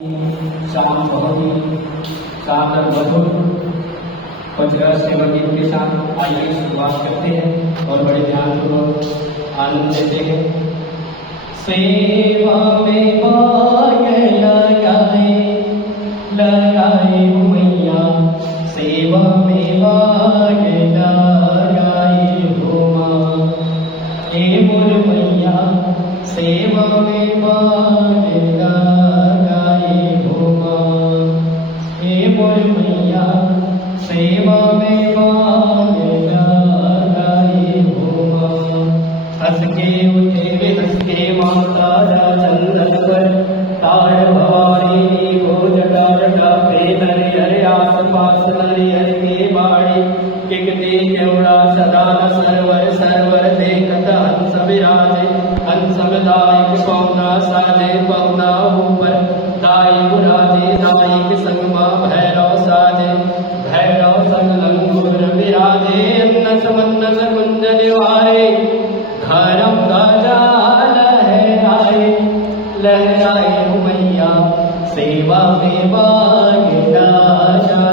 शाम बहुत ही शानदार मधुर कुछ सेवा गीत के साथ आइए शुरुआत करते हैं और बड़े ध्यानपूर्वक आनंद लेते हैं। सेवा में भाग लगाए लगाए मैया, सेवा में भाग लगाए हो माँ, हे मोर मैया सेवा में भाग लगाए हो माँ, हे मोर मैया सेवा में भाग लगाए हो माँ। हंस के उठे हंस के माता चंदन पर ताड़ भवानी को जटा जटा पे नरे हरे आस पास नरे हर के बाड़ी किकते केवड़ा सदा न सरवर सरवर देखत हंस विराजे हंस दायक पौना साजे पौना ऊपर दायक राजे दायक संगमा भैरव साजे भैरव संग लंगूर विराजे अन्नस मन्नस कुंज निवारे धर्म ध्वजा लहराए लहराए मैया सेवा में भाग जाए।